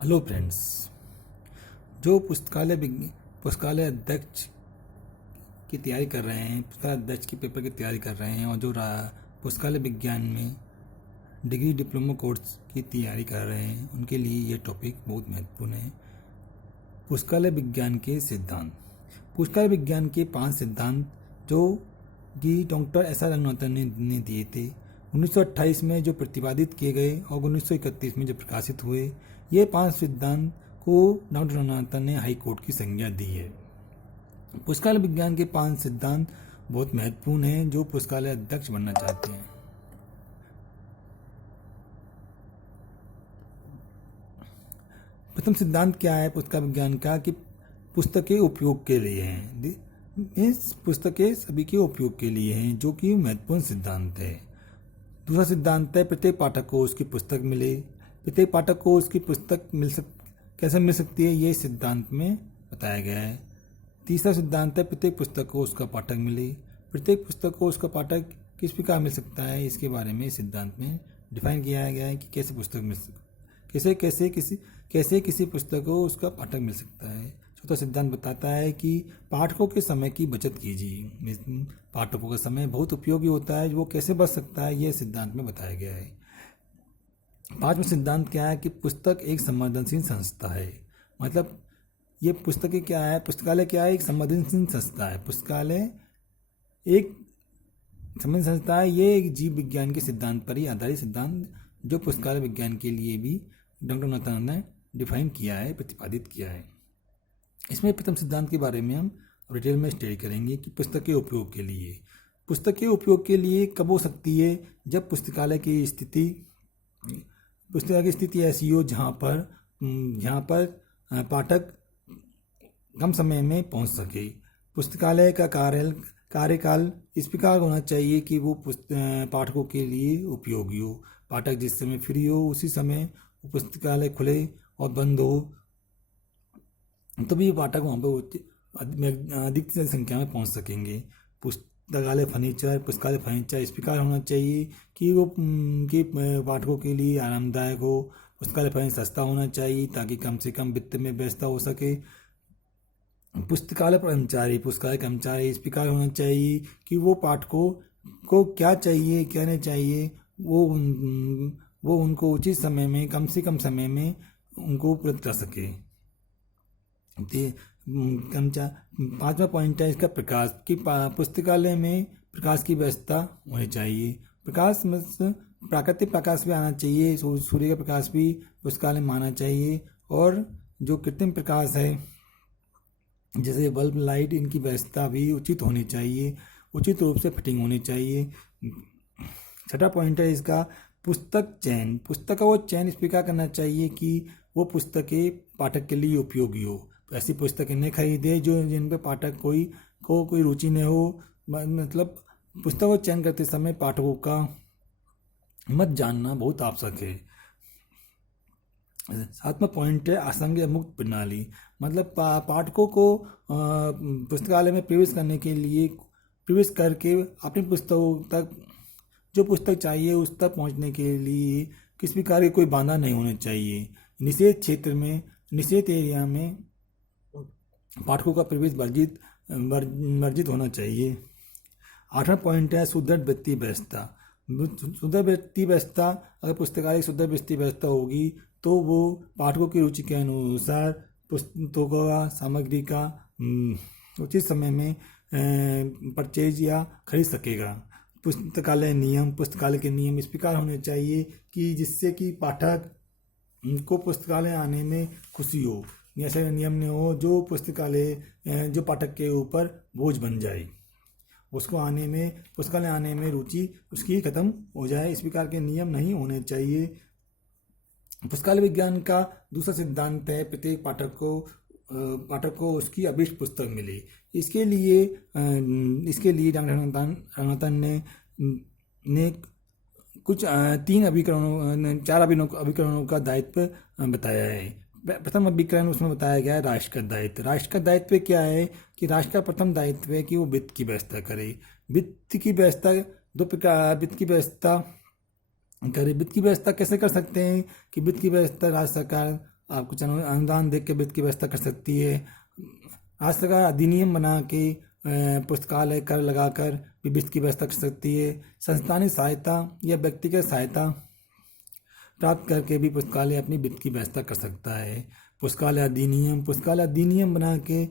Hello friends. जो पुस्तकालय अध्यक्ष की तैयारी कर रहे हैं, पुस्तकालय अध्यक्ष की पेपर की तैयारी कर रहे हैं और जो पुस्तकालय विज्ञान में डिग्री डिप्लोमा कोर्स की तैयारी कर रहे हैं, उनके लिए ये टॉपिक बहुत महत्वपूर्ण है। पुस्तकालय विज्ञान के सिद्धांत। पुस्तकालय विज्ञान के 5 सिद्धांत जो कि डॉक्टर एस.आर. रंगनाथन ने दिए थे, 1928 में जो प्रतिपादित किए गए और 1931 में जो प्रकाशित हुए, ये 5 सिद्धांत को डॉक्टर रंगनाथन ने हाई कोर्ट की संज्ञा दी है। पुस्तकालय विज्ञान के 5 सिद्धांत बहुत महत्वपूर्ण हैं जो पुस्तकालय अध्यक्ष बनना चाहते हैं। प्रथम सिद्धांत क्या है पुस्तकालय विज्ञान का कि पुस्तकें उपयोग के लिए हैं। इस पुस्तकें सभी के उपयोग के लिए हैं, जो कि महत्वपूर्ण सिद्धांत है। दूसरा सिद्धांत है प्रत्येक पाठक को उसकी पुस्तक मिले। प्रत्येक पाठक को उसकी पुस्तक कैसे मिल सकती है, ये सिद्धांत में बताया गया है। तीसरा सिद्धांत है प्रत्येक पुस्तक को उसका पाठक मिले। प्रत्येक पुस्तक को उसका पाठक किस प्रकार मिल सकता है, इसके बारे में सिद्धांत में डिफाइन किया गया है कि कैसे पुस्तक मिल कैसे किसी पुस्तक को उसका पाठक मिल सकता है। चौथा सिद्धांत बताता है कि पाठकों के समय की बचत कीजिए। पाठकों का समय बहुत उपयोगी होता है, वो कैसे बच सकता है, ये सिद्धांत में बताया गया है। पांचवा सिद्धांत क्या है कि पुस्तक एक संवेदनशील संस्था है। मतलब ये पुस्तकें क्या है, पुस्तकालय क्या है, एक संवेदनशील संस्था है। पुस्तकालय एक संवेदनशील संस्था है। ये एक जीव विज्ञान के सिद्धांत पर ही आधारित सिद्धांत जो पुस्तकालय विज्ञान के लिए भी डॉक्टर रंगनाथन ने डिफाइन किया है, प्रतिपादित किया है। इसमें प्रथम सिद्धांत के बारे में हम डिटेल में स्टडी करेंगे कि पुस्तकें उपयोग के लिए। पुस्तकें उपयोग के लिए कब हो सकती है, जब पुस्तकालय की स्थिति ऐसी हो जहाँ पर पाठक कम समय में पहुँच सके। पुस्तकालय का कार्यकाल इस प्रकार होना चाहिए कि वो पाठकों के लिए उपयोगी हो। पाठक जिस समय फ्री हो उसी समय पुस्तकालय खुले और बंद हो, तभी पाठक वहाँ पर अधिक संख्या में पहुँच सकेंगे। पुस्तकालय फर्नीचर इस प्रकार होना चाहिए कि वो कि पाठकों के लिए आरामदायक हो। पुस्तकालय फर्नीचर सस्ता होना चाहिए ताकि कम से कम वित्त में व्यवस्था हो सके। पुस्तकालय कर्मचारी इस प्रकार होना चाहिए कि वो पाठकों को क्या चाहिए क्या नहीं चाहिए, वो उनको उचित समय में कम से कम समय में उनको उपलब्ध कर सके। पांचवा पॉइंट है इसका प्रकाश कि पुस्तकालय में प्रकाश की व्यवस्था होनी चाहिए। प्रकाश में प्राकृतिक प्रकाश भी आना चाहिए, सूर्य का प्रकाश भी पुस्तकालय में आना चाहिए। और जो कृत्रिम प्रकाश है जैसे बल्ब लाइट, इनकी व्यवस्था भी उचित होनी चाहिए, उचित रूप से फिटिंग होनी चाहिए। छठा पॉइंट है इसका पुस्तक का वो चयन इस प्रकार करना चाहिए कि वो पुस्तकें पाठक के लिए उपयोगी हो। ऐसी पुस्तकें नहीं खरीदे जिन पे पाठक कोई रुचि नहीं हो। मतलब पुस्तक को चयन करते समय पाठकों का मत जानना बहुत आवश्यक है। सातवां पॉइंट है आसंग मुक्त प्रणाली। मतलब पाठकों को पुस्तकालय में प्रवेश करके अपनी पुस्तकों तक जो पुस्तक चाहिए उस तक पहुंचने के लिए किसी प्रकार की कोई बाधा नहीं होनी चाहिए। निषेध एरिया में पाठकों का प्रवेश वर्जित होना चाहिए। आठवां पॉइंट है सुदृढ़ वित्तीय व्यवस्था। सुदृढ़ वित्तीय व्यवस्था, अगर पुस्तकालय सुदृढ़ वित्तीय व्यवस्था होगी तो वो पाठकों की रुचि के अनुसार पुस्तकों का सामग्री का उचित समय में परचेज या खरीद सकेगा। पुस्तकालय के नियम इस प्रकार होने चाहिए कि जिससे कि पाठक को पुस्तकालय आने में खुशी हो। ऐसे नियम नहीं हो जो पाठक के ऊपर बोझ बन जाए, पुस्तकालय आने में रुचि उसकी खत्म हो जाए। इस प्रकार के नियम नहीं होने चाहिए। पुस्तकालय विज्ञान का दूसरा सिद्धांत है प्रत्येक पाठक को उसकी अभीष्ट पुस्तक मिले। इसके लिए डॉक्टर रंगनाथन ने कुछ 4 अभिकरणों का दायित्व बताया है। प्रथम अभिकरण उसमें बताया गया है राष्ट्र का दायित्व। राष्ट्र का दायित्व क्या है कि राष्ट्र का प्रथम दायित्व है कि वो वित्त की व्यवस्था करे। वित्त की व्यवस्था करे। वित्त की व्यवस्था कैसे कर सकते हैं कि वित्त की व्यवस्था राज्य सरकार आप कुछ अनुदान दे के वित्त की व्यवस्था कर सकती है। राज्य सरकार अधिनियम बना के पुस्तकालय कर लगाकर भी वित्त की व्यवस्था कर सकती है। संस्थानिक सहायता या व्यक्तिगत सहायता प्राप्त करके भी पुस्तकालय अपनी वित्त की व्यवस्था कर सकता है। पुस्तकालय अधिनियम बना के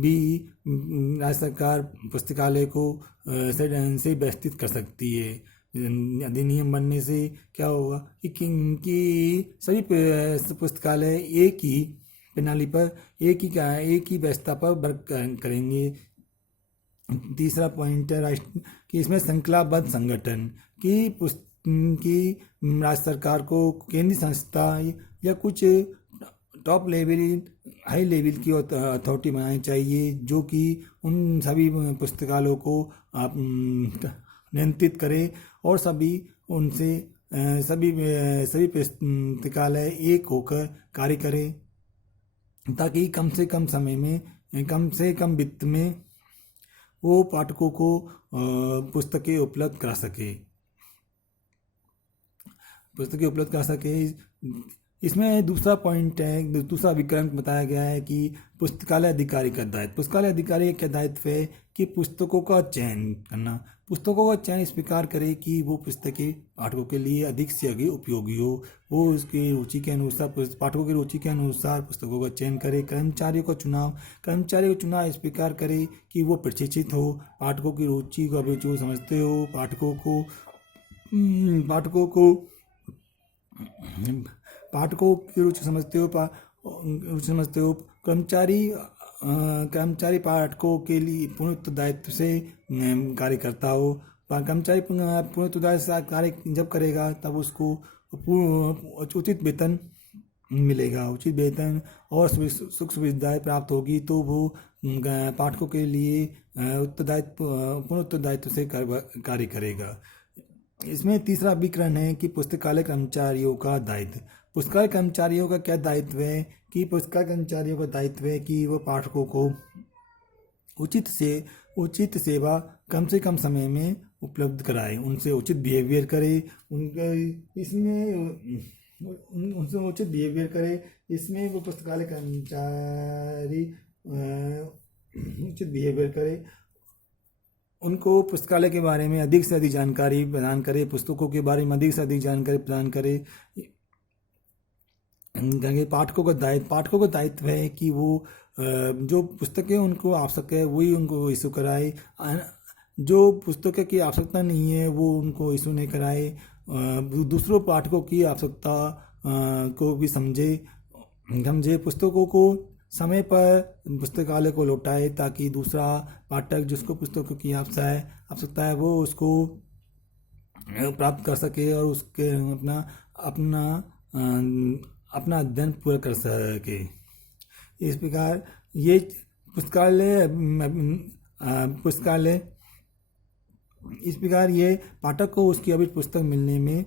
भी राज्य सरकार पुस्तकालय को से व्यवस्थित कर सकती है। अधिनियम बनने से क्या होगा कि सभी पुस्तकालय एक ही प्रणाली पर एक ही व्यवस्था पर वर्क करेंगे। तीसरा पॉइंट है राष्ट्र कि इसमें श्रृंखलाबद्ध संगठन की राज्य सरकार को केंद्रीय संस्था या कुछ टॉप लेवल हाई लेवल की अथॉरिटी बनानी चाहिए जो कि उन सभी पुस्तकालयों को आप नियंत्रित करे और सभी पुस्तकालय एक होकर कार्य करे ताकि कम से कम समय में कम से कम वित्त में वो पाठकों को पुस्तकें उपलब्ध करा सके। इसमें दूसरा पॉइंट है, दूसरा विकल्प बताया गया है कि पुस्तकालय अधिकारी का दायित्व। पुस्तकालय अधिकारी का दायित्व है कि पुस्तकों का चयन करना। पुस्तकों का चयन इस प्रकार करे कि वो पुस्तकें पाठकों के लिए अधिक से अधिक उपयोगी हो। वो उसकी रुचि के अनुसार पाठकों की रुचि के अनुसार पुस्तकों का चयन करे। कर्मचारियों का चुनाव इस प्रकार करे कि वो प्रशिक्षित हो, पाठकों की रुचि को अभिरुचि समझते हो, पाठकों की रुचि समझते हो। कर्मचारी पाठकों के लिए पूर्ण उत्तरदायित्व से कार्य करता हो। कर्मचारी पूर्ण उत्तरदायित्व से कार्य जब करेगा तब उसको उचित वेतन मिलेगा। उचित वेतन और सुख सुविधाएं प्राप्त होगी तो वो पाठकों के लिए पूर्ण उत्तरदायित्व से कार्य करेगा। इसमें तीसरा विकरण है कि पुस्तकालय कर्मचारियों का दायित्व। पुस्तकालय कर्मचारियों का क्या दायित्व है कि वो पाठकों को उचित सेवा कम से कम समय में उपलब्ध कराए, उनसे उचित बिहेवियर करे, इसमें वो पुस्तकालय कर्मचारी उचित बिहेवियर करे, उनको पुस्तकालय के बारे में अधिक से अधिक जानकारी प्रदान करे, पुस्तकों के बारे में अधिक से अधिक जानकारी प्रदान करे। पाठकों का दायित्व है कि वो जो पुस्तकें उनको आवश्यक है वही उनको इशू कराए, जो पुस्तकें की आवश्यकता नहीं है वो उनको इशू नहीं कराए। दूसरों पाठकों की आवश्यकता को भी समझे, पुस्तकों को समय पर पुस्तकालय को लौटाए ताकि दूसरा पाठक जिसको पुस्तकों की आवश्यकता है वो उसको प्राप्त कर सके और उसके अपना अध्ययन पूरा कर सके। इस प्रकार ये ये पाठक को उसकी अभी पुस्तक मिलने में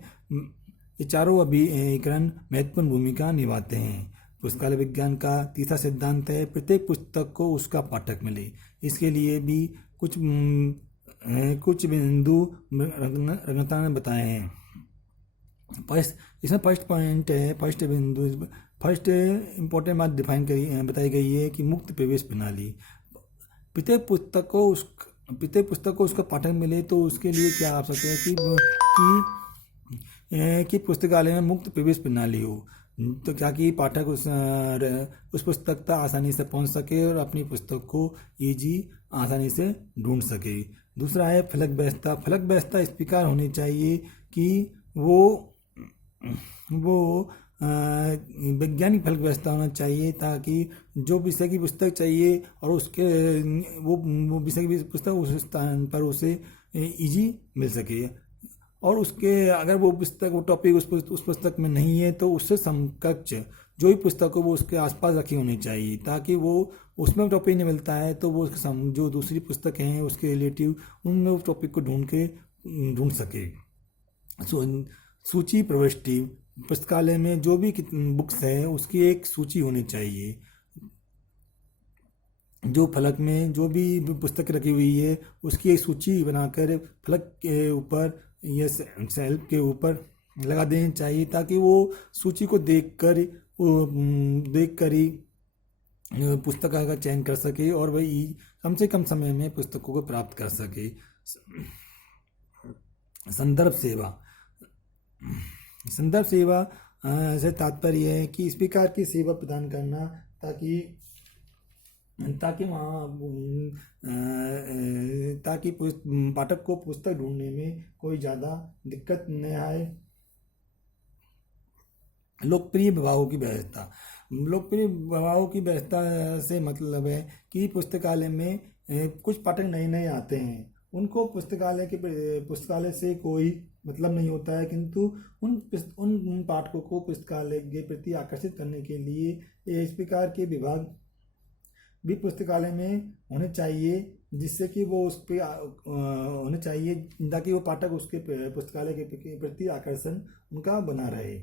ये चारों अभिकरण महत्वपूर्ण भूमिका निभाते हैं। पुस्तकालय विज्ञान का तीसरा सिद्धांत है प्रत्येक पुस्तक को उसका पाठक मिले। इसके लिए भी कुछ बिंदु रंगता ने बताए हैं। इसमें फर्स्ट इम्पोर्टेंट बात बताई गई है कि मुक्त प्रवेश प्रणाली। प्रत्येक पुस्तक को उसका पाठक मिले तो उसके लिए क्या आवश्यक है कि पुस्तकालय में मुक्त प्रवेश प्रणाली हो, तो क्या कि पाठक उस पुस्तक तक आसानी से पहुंच सके और अपनी पुस्तक को आसानी से ढूंढ सके। दूसरा है फलक व्यवस्था इस प्रकार होनी चाहिए कि वो वैज्ञानिक फलक व्यवस्था होना चाहिए ताकि जो विषय की पुस्तक चाहिए और उसके वो विषय की पुस्तक उस स्थान पर उसे इजी मिल सके, और उसके अगर वो टॉपिक उस पुस्तक में नहीं है तो उससे समकक्ष जो भी पुस्तक हो वो उसके आसपास रखी होनी चाहिए ताकि वो उसमें टॉपिक नहीं मिलता है तो वो जो दूसरी पुस्तक हैं उसके रिलेटिव उनमें उस टॉपिक को ढूंढ सके। सूची प्रविष्टि पुस्तकालय में जो भी बुक्स है उसकी एक सूची होनी चाहिए। जो फलक में जो भी पुस्तक रखी हुई है उसकी एक सूची बनाकर फलक के ऊपर या सेल्फ के ऊपर लगा देनी चाहिए ताकि वो सूची को देखकर देख कर ही पुस्तक का चयन कर सके और वही कम से कम समय में पुस्तकों को प्राप्त कर सके। संदर्भ सेवा। संदर्भ सेवा से तात्पर्य है कि इस प्रकार की सेवा प्रदान करना ताकि ताकि वहाँ ताकि पाठक को पुस्तक ढूंढने में कोई ज़्यादा दिक्कत न आए। लोकप्रिय विभागों की व्यवस्था। लोकप्रिय विभागों की व्यवस्था से मतलब है कि पुस्तकालय में कुछ पाठक नए नए आते हैं, उनको पुस्तकालय से कोई मतलब नहीं होता है, किंतु उन पाठकों को पुस्तकालय के प्रति आकर्षित करने के लिए इस प्रकार के विभाग भी पुस्तकालय में होने चाहिए, जिससे कि वो उस पर होने चाहिए ताकि वो पाठक उसके पुस्तकालय के प्रति आकर्षण उनका बना रहे।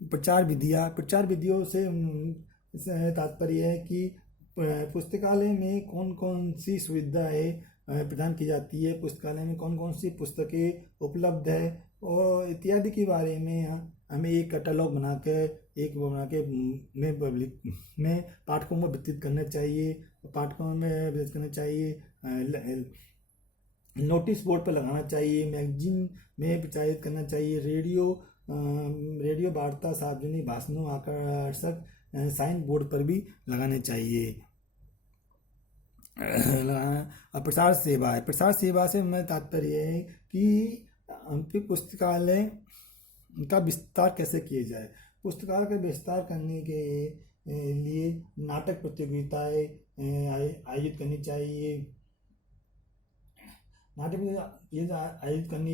प्रचार विधियों से तात्पर्य है कि पुस्तकालय में कौन कौन सी सुविधाएं प्रदान की जाती है, पुस्तकालय में कौन कौन सी पुस्तकें उपलब्ध है और इत्यादि के बारे में हमें एक कैटलॉग बना के में पब्लिक में पाठकों में वितरित करना चाहिए। नोटिस बोर्ड पर लगाना चाहिए, मैगजीन में प्रचारित करना चाहिए, रेडियो वार्ता, सार्वजनिक भाषणों, आकर्षक साइन बोर्ड पर भी लगाने चाहिए। प्रसार सेवा है। प्रसार सेवा से मैं तात्पर्य है कि पुस्तकालय का विस्तार कैसे किया जाए। पुस्तकालय का विस्तार करने के लिए नाटक प्रतियोगिताएं आयोजित करनी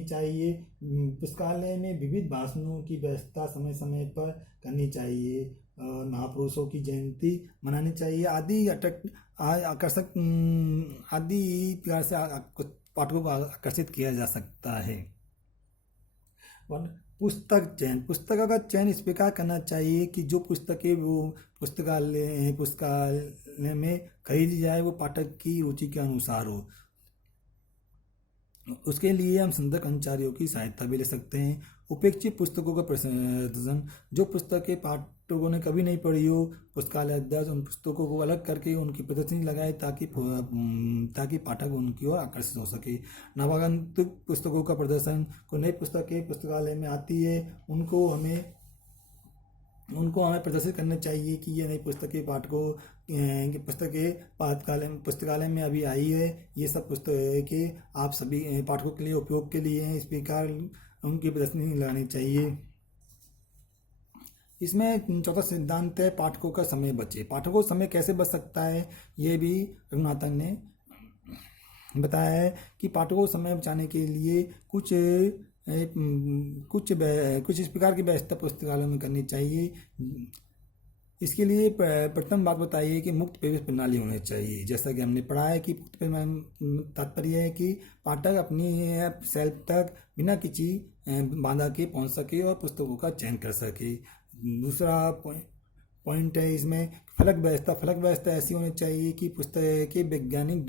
चाहिए। पुस्तकालय में विविध भाषणों की व्यवस्था समय समय पर करनी चाहिए। महापुरुषों की जयंती मनानी चाहिए आदि आकर्षक आदि प्रकार से पाठकों को आकर्षित किया जा सकता है। पुस्तकों का चयन इस प्रकार करना चाहिए कि जो पुस्तकें वो पुस्तकालय में खरीदी जाए वो पाठक की रुचि के अनुसार हो। उसके लिए हम संदर्भ कर्मचारियों की सहायता भी ले सकते हैं। उपेक्षित पुस्तकों का प्रदर्शन। जो पुस्तकें पाठकों ने कभी नहीं पढ़ी हो, पुस्तकालय अध्यक्ष उन पुस्तकों को अलग करके उनकी प्रदर्शनी लगाए ताकि पाठक उनकी ओर आकर्षित हो सके। नवागंतुक पुस्तकों का प्रदर्शन। कोई नई पुस्तकें पुस्तकालय में आती है, उनको हमें प्रदर्शित करना चाहिए कि ये नई पुस्तकें पुस्तकालय में अभी आई है, ये सब पुस्तकें आप सभी पाठकों के लिए उपयोग के लिए हैं। इस प्रकार उनकी प्रदर्शनी लगानी चाहिए। इसमें चौथा सिद्धांत है पाठकों का समय बचे। पाठकों का समय कैसे बच सकता है, ये भी रघुनाथन ने बताया है कि पाठकों को समय बचाने के लिए कुछ इस प्रकार की व्यवस्था पुस्तकालयों में करनी चाहिए। इसके लिए प्रथम बात बताइए कि मुक्त प्रवेश प्रणाली होनी चाहिए। जैसा कि हमने पढ़ा है कि तात्पर्य है कि पाठक अपनी सेल्फ तक बिना किसी बाधा के पहुंच सके और पुस्तकों का चयन कर सके। दूसरा पॉइंट है इसमें फलक व्यवस्था ऐसी होनी चाहिए कि पुस्तक के वैज्ञानिक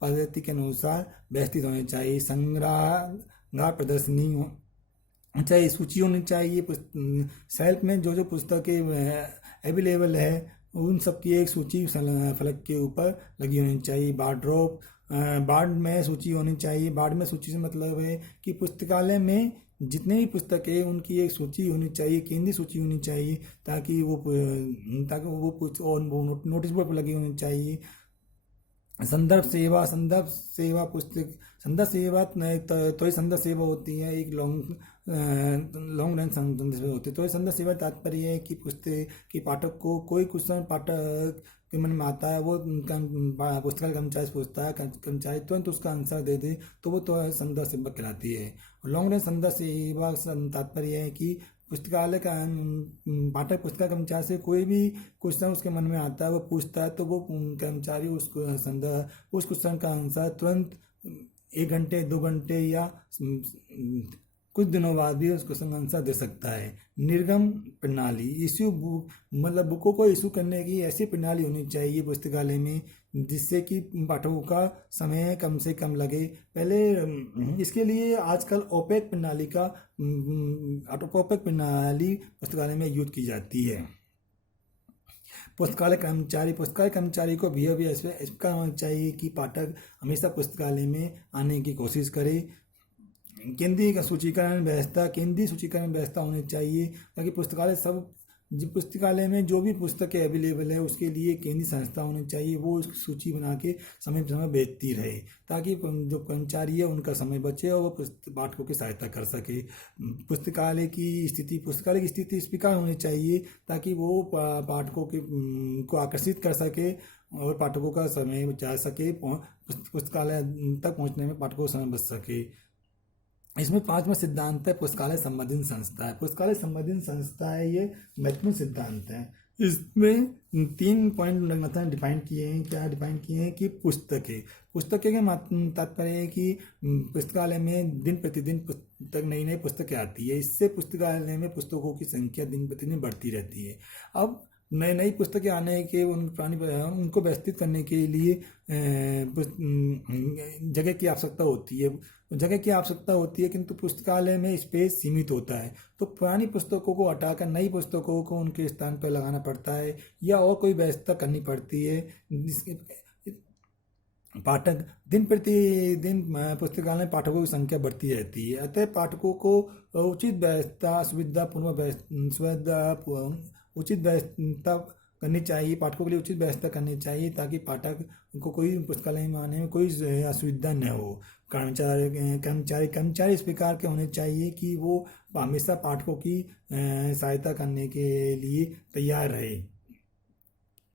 पद्धति के अनुसार व्यवस्थित होनी चाहिए। संग्रह प्रदर्शनी चाहिए, सूची होनी चाहिए। सेल्फ में जो जो पुस्तकें अवेलेबल है उन सब की एक सूची फलक के ऊपर लगी होनी चाहिए। बार्ड में सूची होनी चाहिए। बार्ड में सूची से मतलब है कि पुस्तकालय में जितने भी पुस्तकें उनकी एक सूची होनी चाहिए, केंद्रीय सूची होनी चाहिए, ताकि वो नोटिस बोर्ड पर लगी होनी चाहिए। संदर्भ सेवा तो संदर्भ सेवा होती है, एक लॉन्ग रन संदर्भ सेवा होती है। तो संदर्भ सेवा तात्पर्य है कि पुस्तक की पाठक को कोई क्वेश्चन पाठक के मन में आता है, वो पुस्तकालय कर्मचारी पूछता है, कर्मचारी तुरंत उसका आंसर दे दे तो वो तो संदर्भ सेवा कहलाती है। लॉन्ग रन संदर्भ सेवा तात्पर्य है कि पुस्तकालय का पाठक पुस्तकालय कर्मचारी से कोई भी क्वेश्चन उसके मन में आता है वो पूछता है, तो वो कर्मचारी उस क्वेश्चन का आंसर तुरंत 1 घंटे 2 घंटे या कुछ दिनों बाद भी उसको आंसर दे सकता है। निर्गम प्रणाली, इशू बुक मतलब बुकों को इशू करने की ऐसी प्रणाली होनी चाहिए पुस्तकालय में जिससे कि पाठकों का समय कम से कम लगे। पहले इसके लिए आजकल ओपेक प्रणाली का ओपेक प्रणाली पुस्तकालय में यूज की जाती है। पुस्तकालय कर्मचारी को भी इसका होना चाहिए कि पाठक हमेशा पुस्तकालय में आने की कोशिश करे। केंद्रीय सूचीकरण व्यवस्था होनी चाहिए ताकि पुस्तकालय में जो भी पुस्तकें अवेलेबल है उसके लिए केंद्रीय संस्था होनी चाहिए, वो उसकी सूची बना के समय समय बेचती रहे ताकि जो कर्मचारी है उनका समय बचे और वो पाठकों की सहायता कर सके। पुस्तकालय की स्थिति इस प्रकार होनी चाहिए ताकि वो पाठकों को आकर्षित कर सके और पाठकों का समय बचा सके, पुस्तकालय तक पहुँचने में पाठकों का समय बच सके। इसमें पांचवा सिद्धांत है पुस्तकालय संबंधित संस्था है। पुस्तकालय संबंधित संस्था है, ये महत्वपूर्ण सिद्धांत है। इसमें 3 पॉइंट मतलब डिफाइन किए हैं। क्या डिफाइन किए हैं कि पुस्तकें के तात्पर्य है कि पुस्तकालय में दिन प्रतिदिन नई नई पुस्तकें आती है, इससे पुस्तकालय में पुस्तकों की संख्या दिन प्रतिदिन बढ़ती रहती है। अब नई पुस्तकें आने के उनको व्यवस्थित करने के लिए जगह की आवश्यकता होती है, किंतु पुस्तकालय में स्पेस सीमित होता है, तो पुरानी पुस्तकों को हटाकर नई पुस्तकों को उनके स्थान पर लगाना पड़ता है या और कोई व्यवस्था करनी पड़ती है। पाठक दिन प्रतिदिन पुस्तकालय में पाठकों की संख्या बढ़ती रहती है, अतः पाठकों को उचित व्यवस्था करनी चाहिए। पाठकों के लिए उचित व्यवस्था करनी चाहिए ताकि पाठक को कोई पुस्तकालय में आने में कोई असुविधा न हो। कर्मचारी इस प्रकार के होने चाहिए कि वो हमेशा पाठकों की सहायता करने के लिए तैयार रहे।